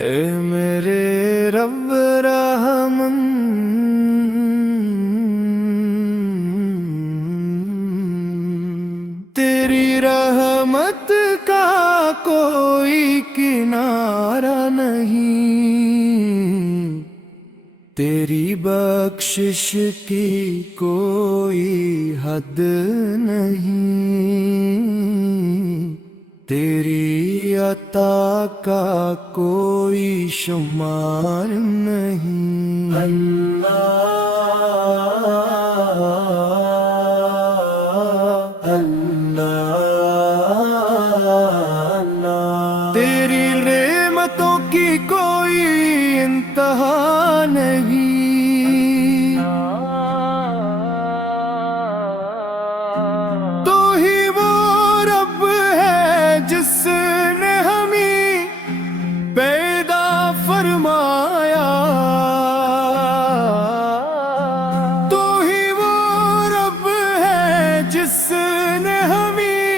اے میرے رب رحمن، تیری رحمت کا کوئی کنارہ نہیں، تیری بخشش کی کوئی حد نہیں، تیری عطا کا کوئی شمار نہیں۔ اللہ اللہ اللہ، تیری نعمتوں کی کوئی انتہا نہیں، تو ہی وہ رب ہے جس نے ہمیں پیدا فرمایا، تو ہی وہ رب ہے جس نے ہمیں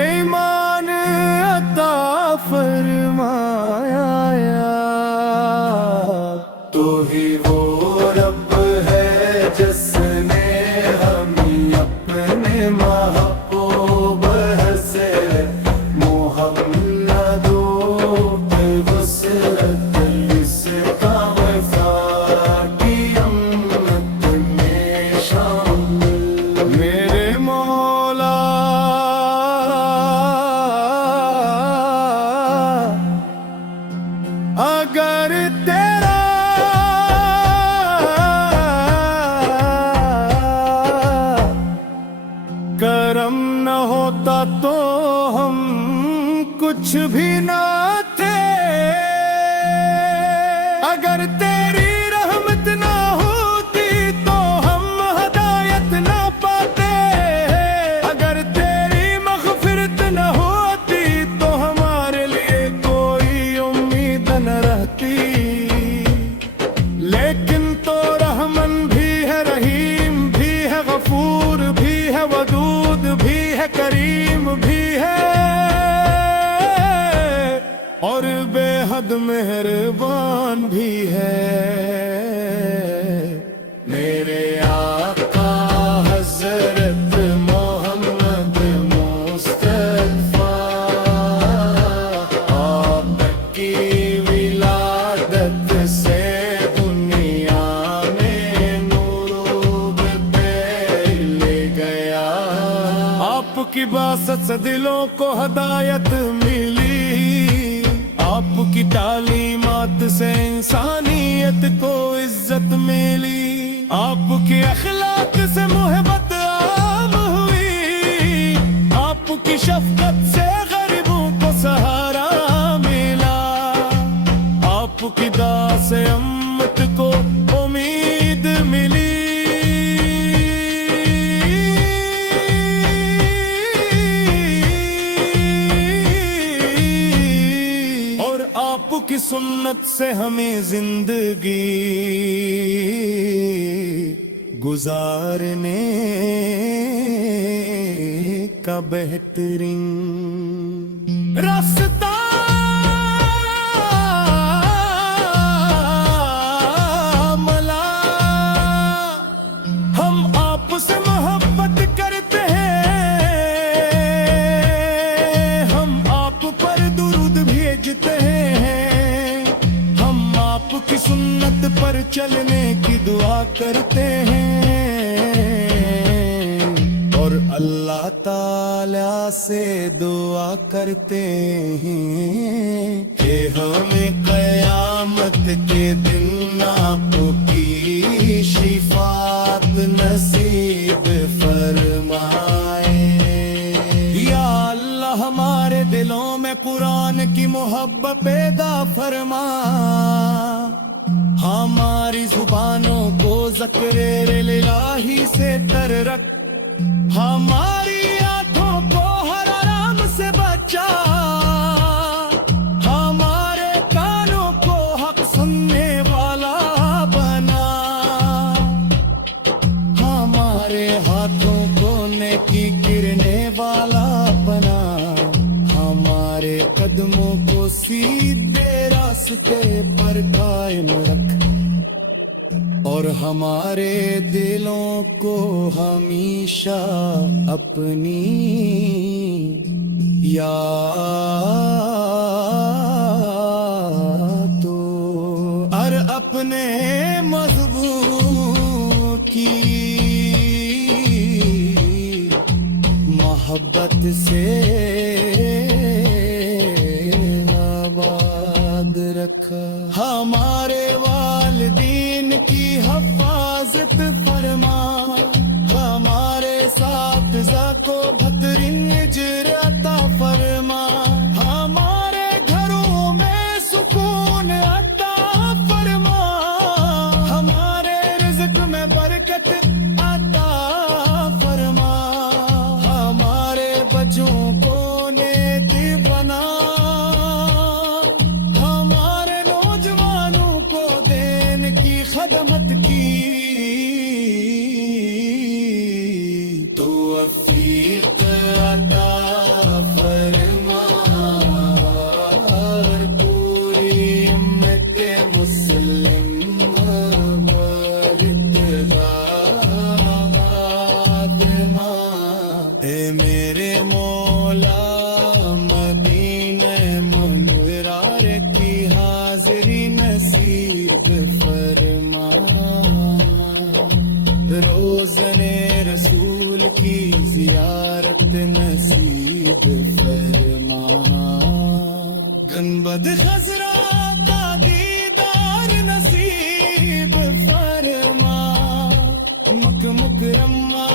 ایمان عطا فرمایا، تو ہی وہ رب ہے جس نے ہمیں اپنے محبوب حضرت محمد وسرت اس کا وفاقی امت میں شامل۔ میرے مولا اگر تیرا کرم نہ ہوتا تو ہم کچھ بھی نہ تھے، اگر تیری رحمت نہ ہوتی تو ہم ہدایت نہ پاتے، اگر تیری مغفرت نہ ہوتی تو ہمارے لیے کوئی امید نہ رہتی، لیکن تو رحمن بھی ہے، رحیم بھی ہے، غفور بھی ہے، ودود بھی ہے، کریم بھی ہے، اور بے حد مہربان بھی ہے۔ میرے آقا حضرت محمد مصطفیٰ، آپ کی ولادت سے دنیا میں نور پھیل گیا، آپ کی باسط سے دلوں کو ہدایت ملی، آپ کی تعلیمات سے انسانیت کو عزت ملی، آپ کے اخلاق سے محبت عام ہوئی، آپ کی شفقت سے غریبوں کو سہارا ملا، آپ کی دعا سے امت کو امید ملی، اور آپ کی سنت سے ہمیں زندگی گزارنے کا بہترین راستہ ملا۔ ہم آپ سے محبت کرتے ہیں، ہم آپ پر درود بھیجتے ہیں، ہم آپ کی سنت پر چلنے کی دعا کرتے ہیں، اور اللہ تعالی سے دعا کرتے ہیں کہ ہمیں قیامت کے دن آپ کی شفاعت نصیب فرمائے۔ یا اللہ ہمارے دلوں میں قرآن کی محبت پیدا فرما، ہماری زبانوں کو ذکر الہی سے تر رکھ، ہماری آنکھوں کو ہر حرام سے بچا، ہمارے کانوں کو حق سننے والا بنا، ہمارے ہاتھوں کو نیکی کرنے والا بنا، ہمارے قدموں کو سیدھے راستے راستے پر قائم رکھ اور ہمارے دلوں کو ہمیشہ اپنی یاد اور اپنے مضبوط کی محبت سے آباد رکھا ہمارے والدین کی حفاظت فرما ہمارے اساتذہ کو بہترین اجر عطا فرما ہمارے گھروں میں سکون عطا فرما ہمارے رزق میں برکت عطا فرما ہمارے بچوں کو نیک بنا ہمارے نوجوانوں کو دین کی خدمت کی توفیق عطا فرما اور پوری امت مسلم اے میرے مولا مدینہ منورہ کی حاضری نصیب فرما روزنے رسول کی زیارت نصیب فرما گنبد خضرا کا دیدار نصیب فرما مکہ مکرمہ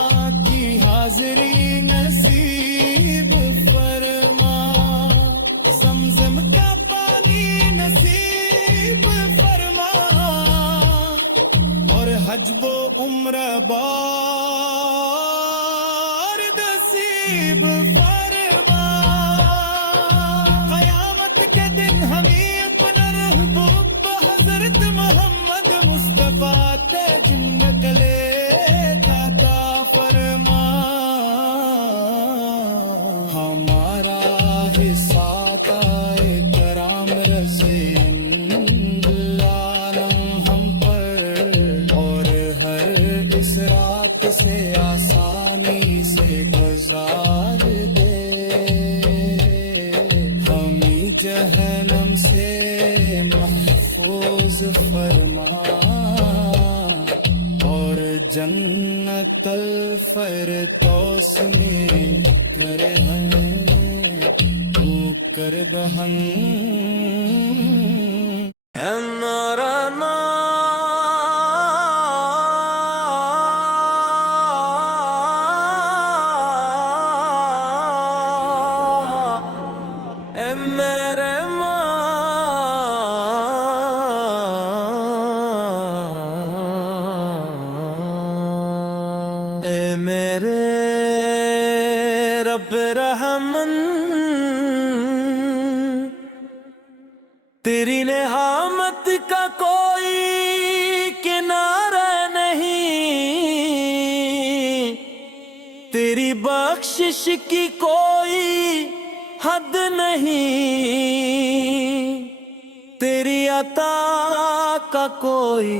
کی حاضری نصیب فرما زمزم کا پانی نصیب فرما اور حج و عمرہ بار نصیب فرما قیامت کے دن ہمیں اپنا محبوب حضرت محمد مصطفیٰ تیج نکلے عطا فرما ہمارا حصہ کرام رسے رات سے آسانی سے گزار دے ہمیں جہنم سے محفوظ فرما اور جنت الفردوس میں کر دہن ہمارا میرے رب رحمن تیری نعمت کا کوئی کنارہ نہیں تیری بخشش کی کوئی حد نہیں تیری عطا کا کوئی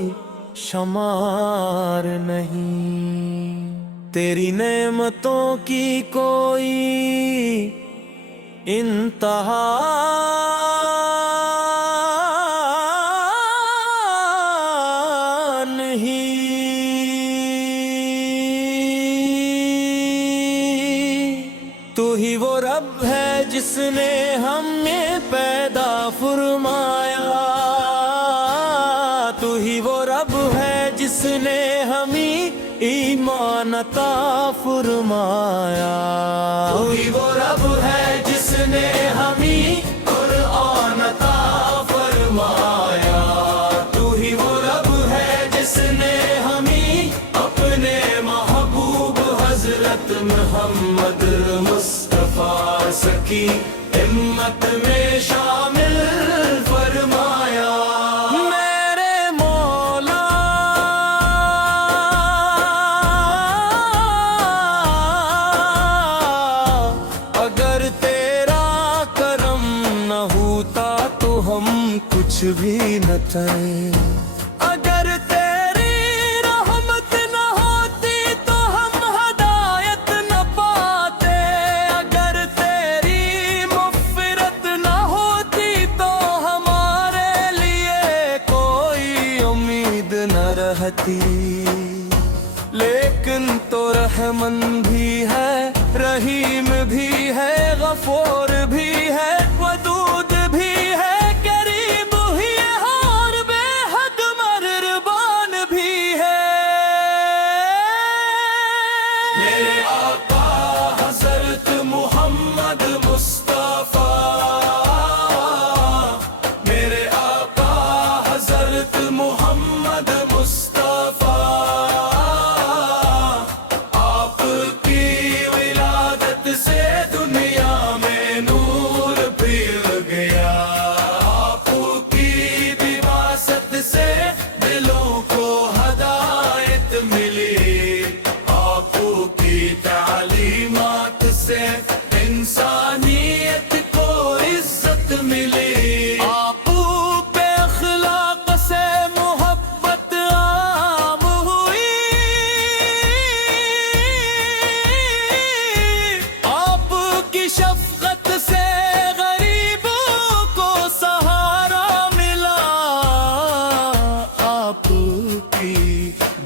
شمار نہیں تیری نعمتوں کی کوئی انتہا نہیں تو ہی وہ رب ہے جس نے ہمیں پیدا فرمایا تو ہی وہ رب ہے جس نے ہمیں ایمان عطا فرمایا تو ہی وہ رب ہے جس نے ہمیں قرآن عطا فرمایا تو ہی وہ رب ہے جس نے ہمیں اپنے محبوب حضرت محمد مصطفیٰ سکی امت میں شامل فرمایا کچھ कुछ भी न थे। अगर तेरी रहमत न होती तो हम हदायत न पाते, अगर तेरी मग़फ़िरत न होती तो हमारे लिए कोई उम्मीद न रहती। लेकिन तो रहमन भी है, रहीम भी है, गफूर भी है, वदूद भी है, करीब ही है और बेहद मेहरबान भी है। मेरे आका हज़रत मोहम्मद मुस्तफ़ा, मेरे आका हज़रत मोहम्मद मुस्तफ़ा, से दुनिया में नूर फिर गया, आपकी विरासत से दिलों को हदायत मिली, आपकी तालीमात से इंसानियत को इज्जत मिली। आप पे अखलाक से मोहब्बत आम हुई, शफ़क़त से गरीबों को सहारा मिला, आपकी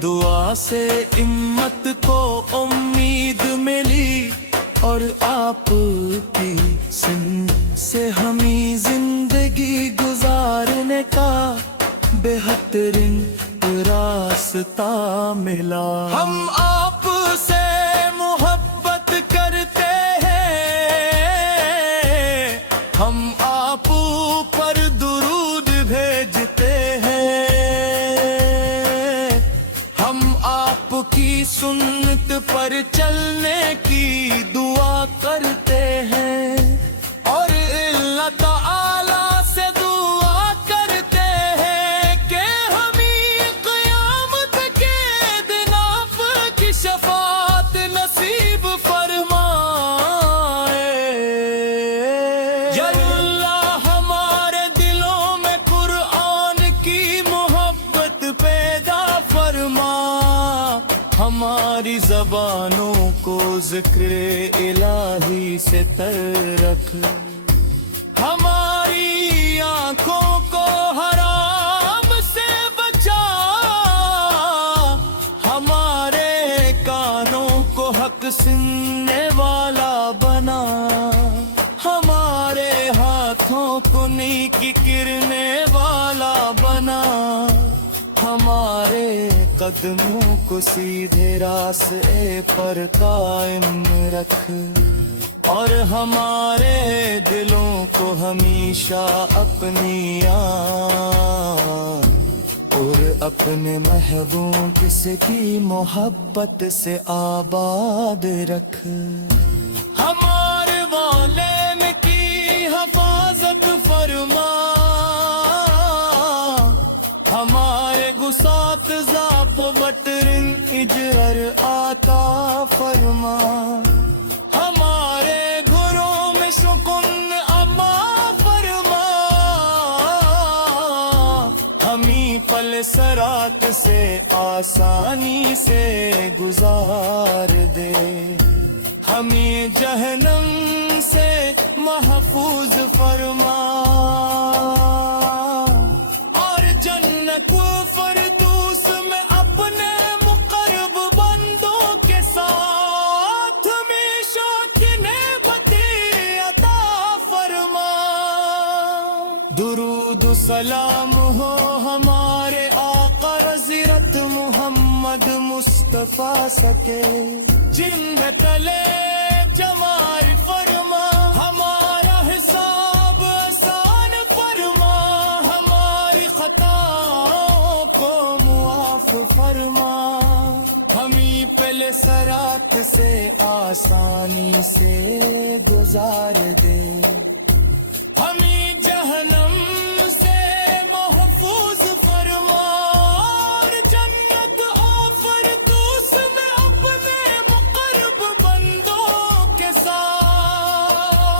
दुआ से हिम्मत को उम्मीद मिली, और आपकी सिंध से हमें जिंदगी गुजारने का बेहतरीन रास्ता मिला। हम आपसे मोहब्बत करते, हम आप पर दुरूद भेजते हैं, हम आपकी सुन्नत पर चलने की दुआ करते हैं, और अल्लाह ताला से दुआ करते हैं कि हमें क़यामत के दिन आपकी शफ़ाअत नसीब फरमाए। हमारी ज़बानों को ज़िक्र इलाही से तर रख, हमारी आँखों को हराम से बचा, हमारे कानों को हक सुनने वाला बना, हमारे हाथों को नेकी करने वाला बना, हमारे कदमों को सीधे रास्ते पर कायम रख, और हमारे दिलों को हमेशा अपनी और अपने महबूब से की मोहब्बत से आबाद रख। हमारे वालेन की हिफाजत फरमा, हमारे गुसात ज़ाप बटरिन इजर आता फरमा, हमारे घरों में सुकून अमा फरमा, हमी पल सरात से आसानी से गुजार दे, हमें जहन्नम से महफूज फरमा, फरदूस में अपने मुकर्रब बंदों के साथ हमेशा की नेमतें अता फरमा। दुरूद सलाम हो हमारे आका हज़रत मोहम्मद मुस्तफ़ा सके, जिनमें तले जमाल फरमा, हमारा हिसाब आसान फरमा, हमारी खता को मुआफ़ फरमा, हमी पहले सरात से आसानी से गुजार दे, हमी जहन्नम से महफूज फरमा, और जन्नत और फिरदौस में अपने मुकर्रब बंदों के साथ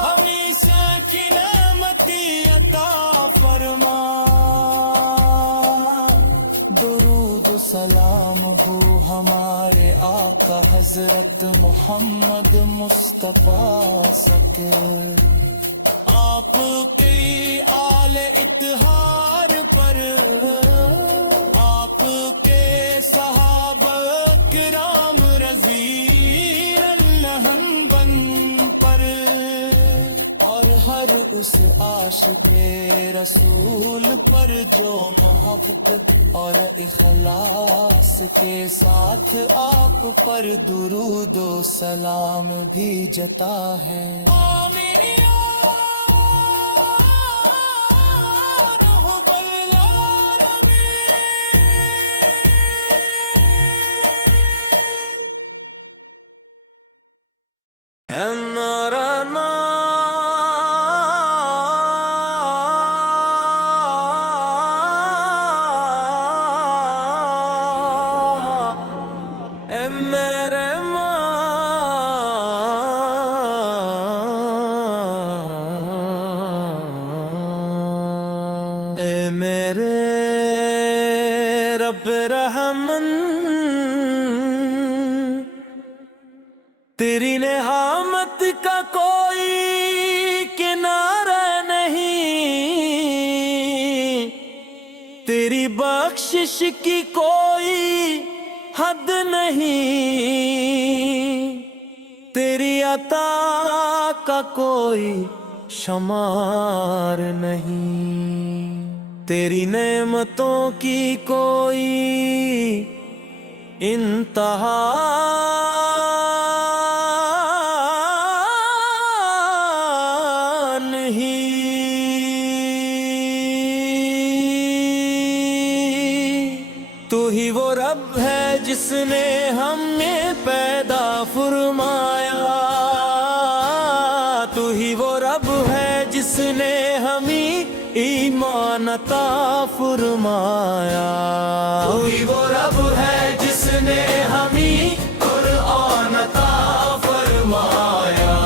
हमी से की नेमती अता फरमा। सलाम हो हमारे आका हजरत मोहम्मद मुस्तफा सके। आपके आले इत्हार पर आपके सहाबा किराम रज़ी अल्लाहन बन पर और हर उस आशिक़े रसूल पर जो मोहब्बत और इखलास के साथ आप पर दुरूद व सलाम भी जता है। आमीन या रहबल आलमीन। मेरे रब रहमन तेरी नेहामत का कोई किनारा नहीं, तेरी बख्शिश की कोई हद नहीं, तेरी अता का कोई शुमार नहीं, तेरी नेमतों की कोई इंतहा नहीं। तू ही वो रब है जिसने हमें पैदा फरमाया, तू ही वो रब है जिसने हमें ईमान अता फरमाया, तू ही वो रब है जिसने हमें कुरान अता फरमाया,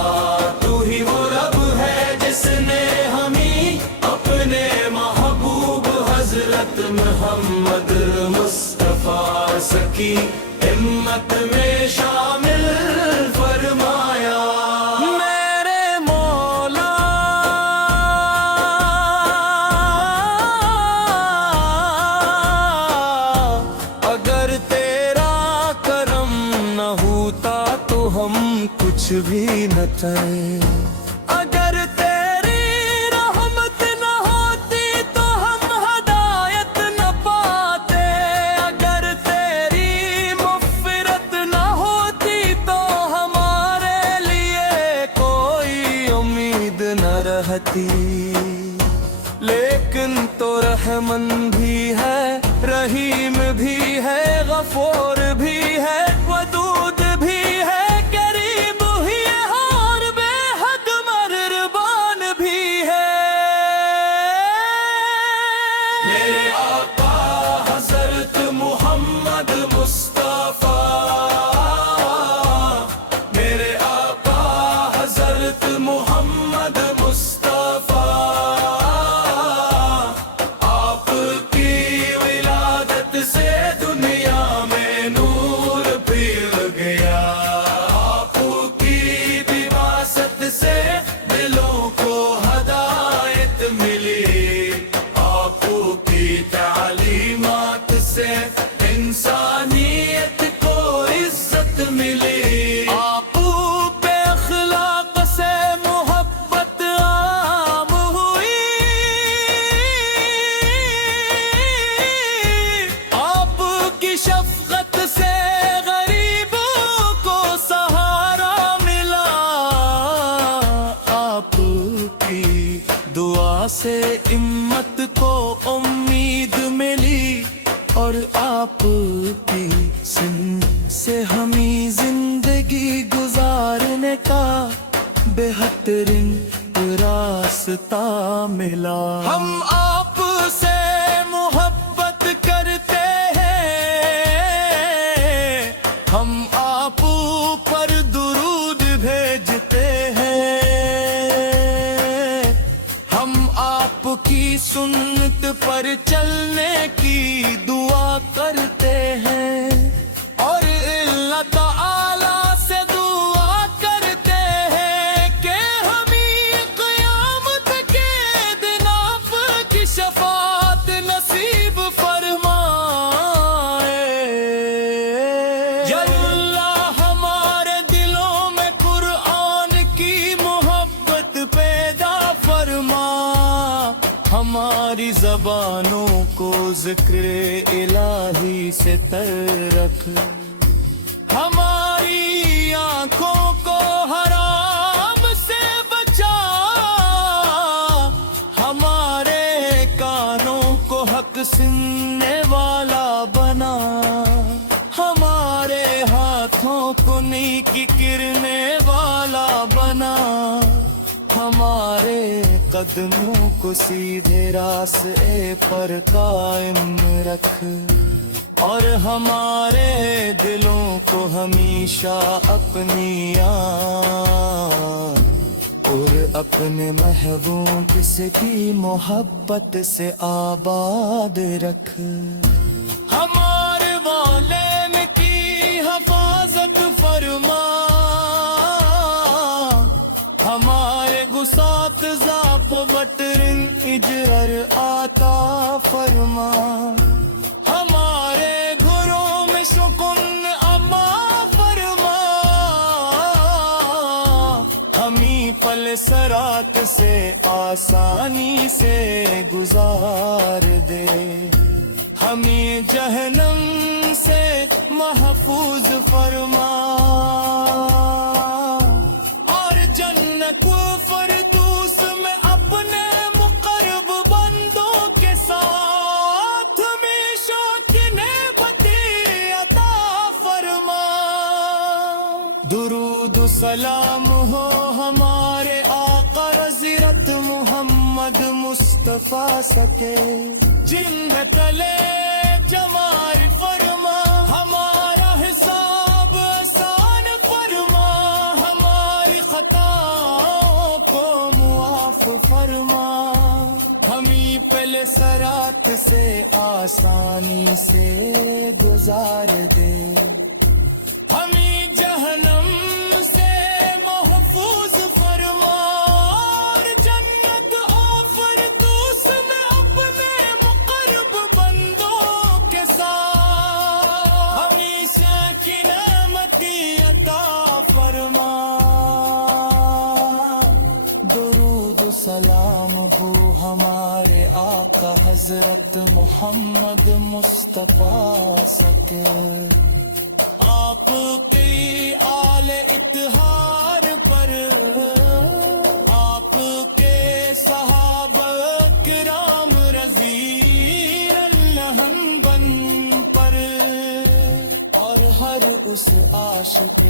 तू ही वो रब है जिसने हमें अपने महबूब हजरत मोहम्मद मुस्तफा सकी हिम्मत में शामिल फरमाया। कुछ भी न थे अगर तेरी रहमत न होती तो हम हदायत न पाते, अगर तेरी मग़फ़िरत न होती तो हमारे लिए कोई उम्मीद न रहती। लेकिन तो रहमन भी है, रहीम भी है, गफूर भी है, वदूद भी है, इंसानियत को इज्जत मिली। आप पे अखलाक से मोहब्बत आम हुई, आपकी शफकत से गरीबों को सहारा मिला, आपकी दुआ से इम्मत को उम्मीद मिली और आपकी से हमें जिंदगी गुजारने का बेहतरीन रास्ता मिला। हम आपसे मोहब्बत करते हैं, हम आप पर दुरूद भेजते हैं, हम आपकी सुन्नत पर चलने की दुआ करते زبانوں کو ذکر الہی سے تر رکھ، ہماری آنکھوں کو حرام سے بچا، ہمارے کانوں کو حق سننے والا بنا، ہمارے ہاتھوں کو نیکی کرنے والا بنا، ہمارے قدموں کو سیدھے راستے پر قائم رکھ، اور ہمارے دلوں کو ہمیشہ اپنی اور اپنے محبوب سے کی محبت سے آباد رکھ، ہمارے والدین کی حفاظت فرما، ہمارے گساخ ذاپ بٹرن اجرر عطا فرما، ہمارے گھروں میں سکون اما فرما، ہمیں پل صراط سے آسانی سے گزار دے، ہمیں جہنم سے محفوظ فرما، اور جنت و فردوس میں اپنے مقرب بندوں کے ساتھ ہمیشہ کی نعمتی عطا فرما۔ درود و سلام ہو ہمارے آقا رضیرت محمد مصطفیٰ سکے، جن میں تلے جمال فرما، ہمارا حساب آسان فرما، ہماری خطاؤں کو معاف فرما، ہمیں پہلے صراط سے آسانی سے گزار دے، ہمیں جہنم سے محفوظ فرما، اور جنت و فردوس میں اپنے مقرب بندوں کے ساتھ ہمیشہ کی نعمتی عطا فرما۔ درود و سلام ہو ہمارے آقا حضرت محمد مصطفیٰ سکے، آپ کی آل اطہار پر، آپ کے صحابہ کرام رضی اللہ عنہم پر، اور ہر اس عاشق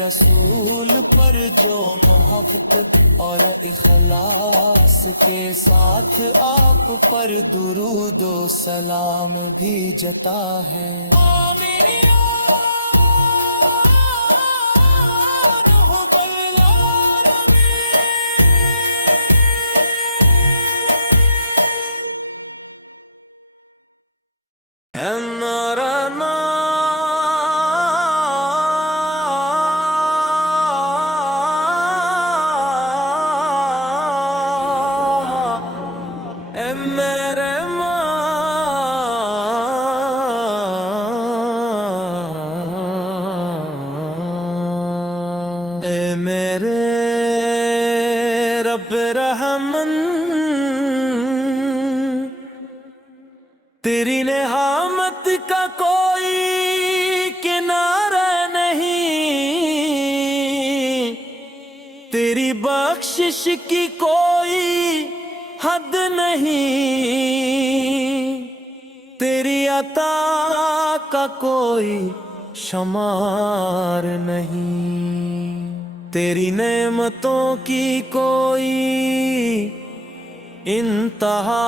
رسول پر جو محبت اور اخلاص کے ساتھ آپ پر درود و سلام بھی جتا ہے۔ آمین۔ تیری نعمت کا کوئی کنارہ نہیں، تیری بخشش کی کوئی حد نہیں، تیری عطا کا کوئی شمار نہیں، تیری نعمتوں کی کوئی انتہا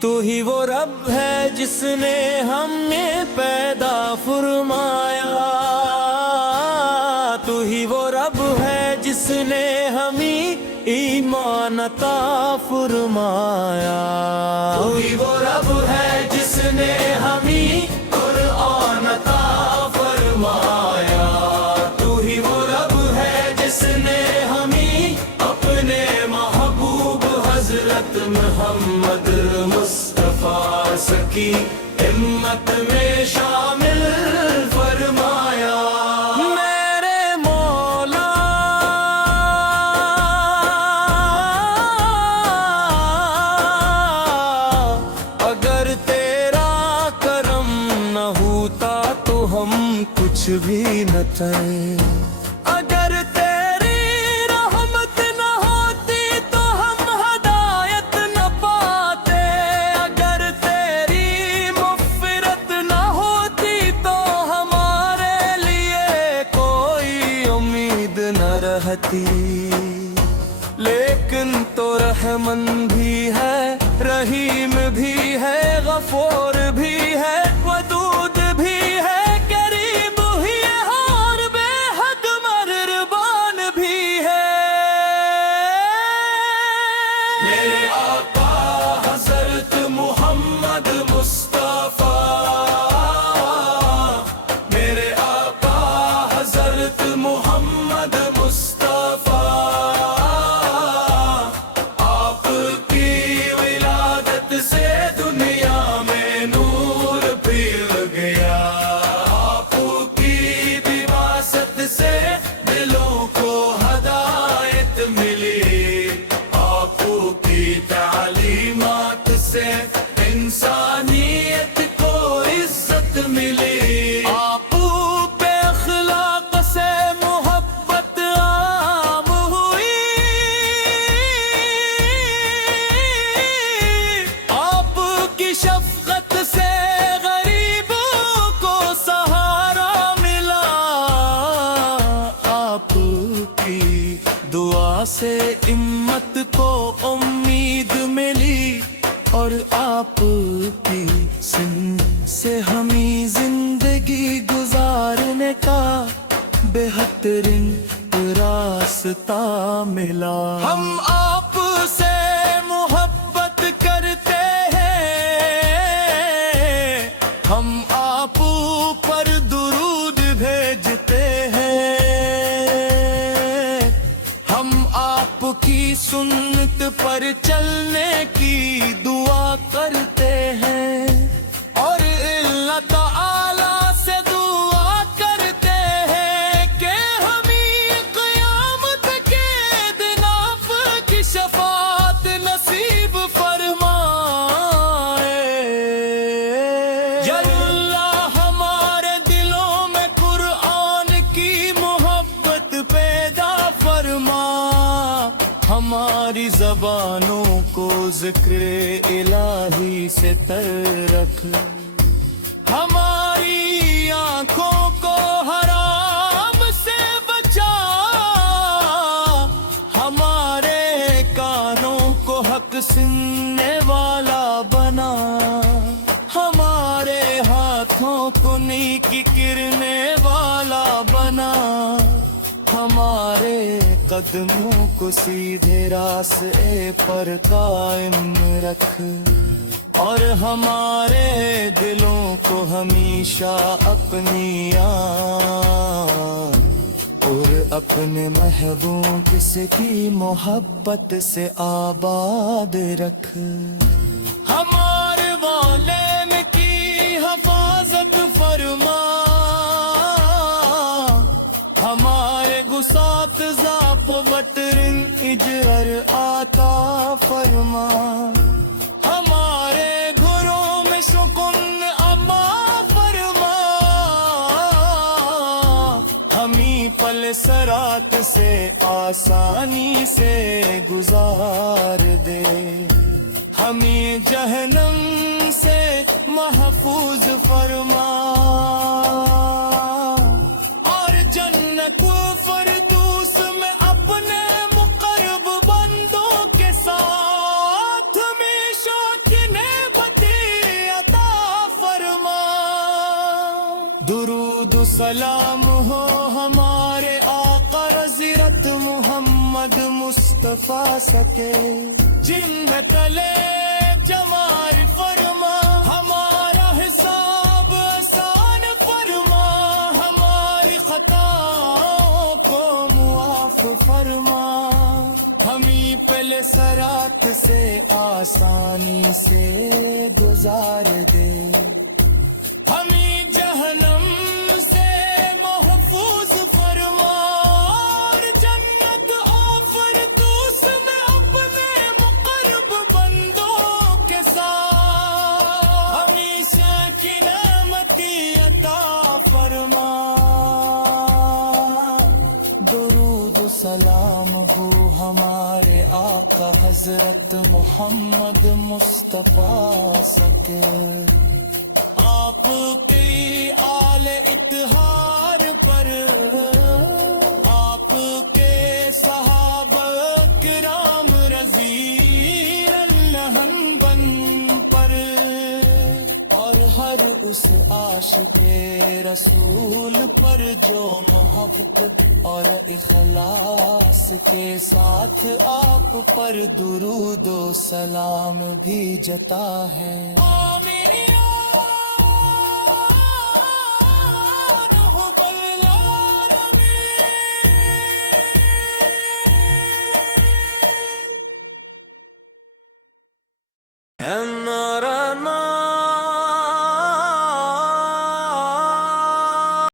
تو ہی وہ رب ہے جس نے ہمیں پیدا فرمایا، تو ہی وہ رب ہے جس نے ہمیں ایمان عطا فرمایا، تو ہی وہ رب ہے جس نے ہمیں قرآن عطا فرمایا، تو ہی وہ رب ہے جس نے ہمیں اپنے محبوب حضرت محمد مصطفیٰ سکی امت میں شامل हम कुछ भी न थे। अगर तेरी रहमत न होती तो हम हदायत न पाते, अगर तेरी मग़फ़िरत न होती तो हमारे लिए कोई उम्मीद न रहती। लेकिन तो रहमन भी है, रहीम भी है, गफूर भी है, वदूद भी है, करीम ही है और बेहद मेहरबान भी है। मेरे आका हज़रत मोहम्मद मुस्तफ़ा, मेरे आका हज़रत मोहम्मद मुस्तफ़ा, से दुनिया में नूर फिर गया, आपकी विरासत से दिलों को हदायत मिली, आपकी तालीमात से इंसानियत को इज्जत मिली। आप पे अखलाक से मोहब्बत आम हुई, शफ़क़त से गरीबों को सहारा मिला, आपकी दुआ से हिम्मत को उम्मीद मिली, और आपकी सिन से हमें जिंदगी गुजारने का बेहतरीन रास्ता मिला। हम आपसे मोहब्बत करते, हम आप पर दुरूद भेजते हैं, हम आपकी सुन्नत पर चलने की दुआ करते हैं, और अल्लाह ताला से दुआ करते हैं कि हमें क़यामत के दिन आपकी शफ़ाअत नसीब फरमाए। हमारी ज़बानों को ज़िक्र इलाही से तर रख, हमारी आँखों को हराम से बचा, हमारे कानों को हक सुनने वाला बना, हमारे हाथों को नेकी करने वाला बना, हमारे कदमों को सीधे रास्ते पर कायम रख, और हमारे दिलों को हमेशा अपनी याद और अपने महबूब से की मोहब्बत से आबाद रख। हमारे वालेन की हिफाजत फरमा, हमारे गुसात ज़ाफ़ बटरिन इजर आता फरमा, हमारे घरों में सुकून अमा फरमा, हमी पल सरात से आसानी से गुजार दे, हमें जहन्नम से महफूज फरमा, फरदूस में अपने मुक़र्रब बंदों के साथ हमेशा की नेमती अता फरमा। दुरूद सलाम हो हमारे आका हज़रत मोहम्मद मुस्तफ़ा सके, जिनमें तले जमाल फरमा, हमारा हिसाब आसान फरमा, हमारी खताओं को मुआफ़ फरमा, हमें पहले सरात से आसानी से गुजार दे, हमें जहन्नम से महफूज फरमा, और जन्नत और फिरदौस में अपने मुक़र्रब बंदों के साथ हमेशा की नेमती अता फरमा। सलाम हो हमारे आका हजरत मोहम्मद मुस्तफा सके। आपके आले इत्हार पर आपके सहाबा किराम रजी अल्लाहन बन पर और हर उस आशिक़े रसूल पर जो मोहब्बत और इखलास के साथ आप पर दुरूद व सलाम भी जता है। आमीन।